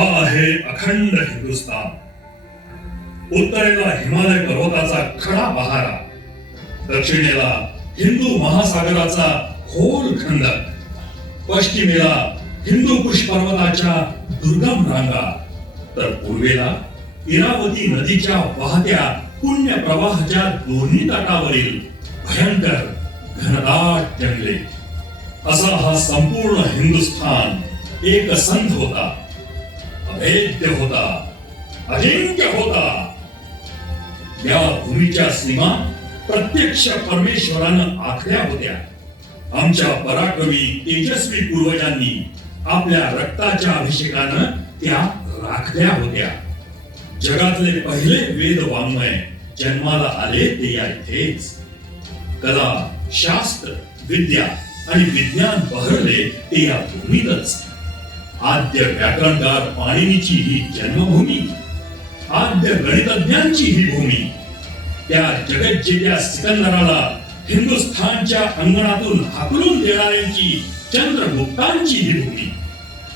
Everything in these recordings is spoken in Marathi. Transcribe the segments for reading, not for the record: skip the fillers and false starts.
हा आहे अखंड हिंदुस्थान. उत्तरेला हिमालय पर्वताचा खडा पहारा, दक्षिणेला हिंदू महासागराचा खोल खंडक, पश्चिमेला हिंदू कुश पर्वताच्या दुर्गम रांगा, तर पूर्वेला इरावती नदीच्या वाहत्या पुण्य प्रवाहाच्या दोन्ही तटावरील भयंकर घनदाट जंगले. असा हा संपूर्ण हिंदुस्थान एक संध होता, अभेद्य होता, अजिंक्य होता. या भूमीच्या सीमा प्रत्यक्ष परमेश्वरानं आखल्या होत्या. आमच्या पराक्रमी तेजस्वी पूर्वजांनी आपल्या रक्ताच्या अभिषेकानं त्या राखल्या होत्या. जगातले पहिले वेद वाङ्मय जन्माला आले ते या इथेच. कला, शास्त्र, विद्या आणि विज्ञान बहरले ते या भूमीतच. आद्य व्याकरणकार पाणिनीची ही जन्मभूमी, आद्य गणितज्ञांची ही भूमी, त्या जगज्जेत्या सिकंदराला हिंदुस्थानच्या अंगणातून हाकलून देणाऱ्यांची चंद्रगुप्तांची ही भूमी,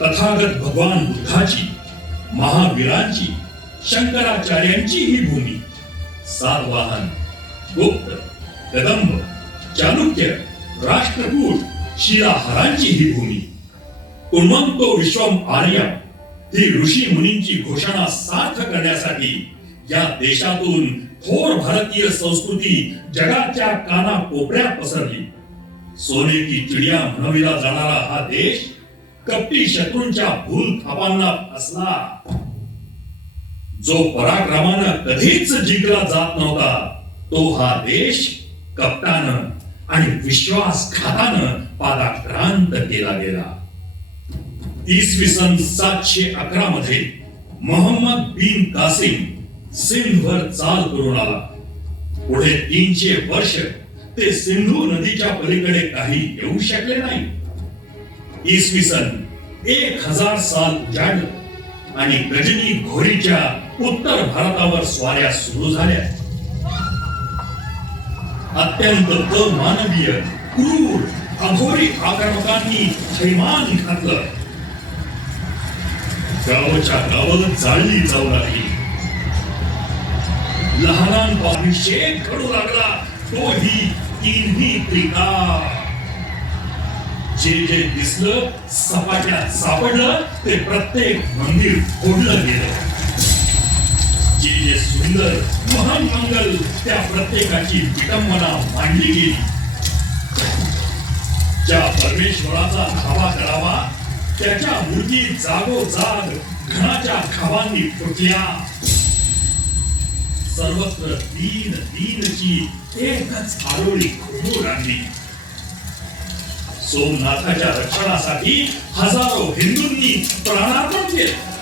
तथागत भगवान बुद्धाची, महावीरांची, शंकराचार्यांची ही भूमी, सातवाहन, गुप्त, कदंब, चालुक्य, राष्ट्रकूट, शिलाहारांची ही भूमी, उन्मत्तो विश्वम आर्यम ही ऋषी मुनींची घोषणा सार्थ करण्यासाठी या देशातून थोर भारतीय संस्कृती जगाच्या कानाकोपऱ्यात पसरली. सोने की चिडिया म्हणविला जाणारा हा देश कपटी शत्रूंच्या भूल थापांना फसला. जो पराक्रमानं कधीच जिंकला जात नव्हता तो हा देश कपटानं आणि विश्वासघातानं पादाक्रांत केला गेला. इसवी सन 711 मध्ये मोहम्मद बिन कासिम सिंधवर चाल करून आला. पुढे 300 वर्ष ते सिंधू नदीच्या पलीकडे काही येऊ शकले नाही. इसवी सन 1000 साल उजाडलं आणि गजनी घोरीच्या उत्तर भारतावर स्वाऱ्या सुरू झाल्या. अत्यंत अमानवीय, क्रूर, अघोरी आक्रमकांनी थैमान घातलं. गावाच्या गावात जाळली जाऊ लागली. लहानांपासून शेत घडू लागला तोही तिन्ही त्रिकाळ. जे जे दिसलं सपाट्यात सापडलं ते प्रत्येक मंदिर फोडलं गेलं. जे जे सुंदर महान मंगल त्या प्रत्येकाची विटंबना मांडली गेली. ज्या परमेश्वराचा धावा करावा त्याच्या मूर्ती जागोजाग घणाच्या खावांनी फुटल्या. सर्वत्र दीन दीनची एकच आरोळी घुमू लागली. सोमनाथाच्या रक्षणासाठी हजारो हिंदूंनी प्राणार्पण केलं.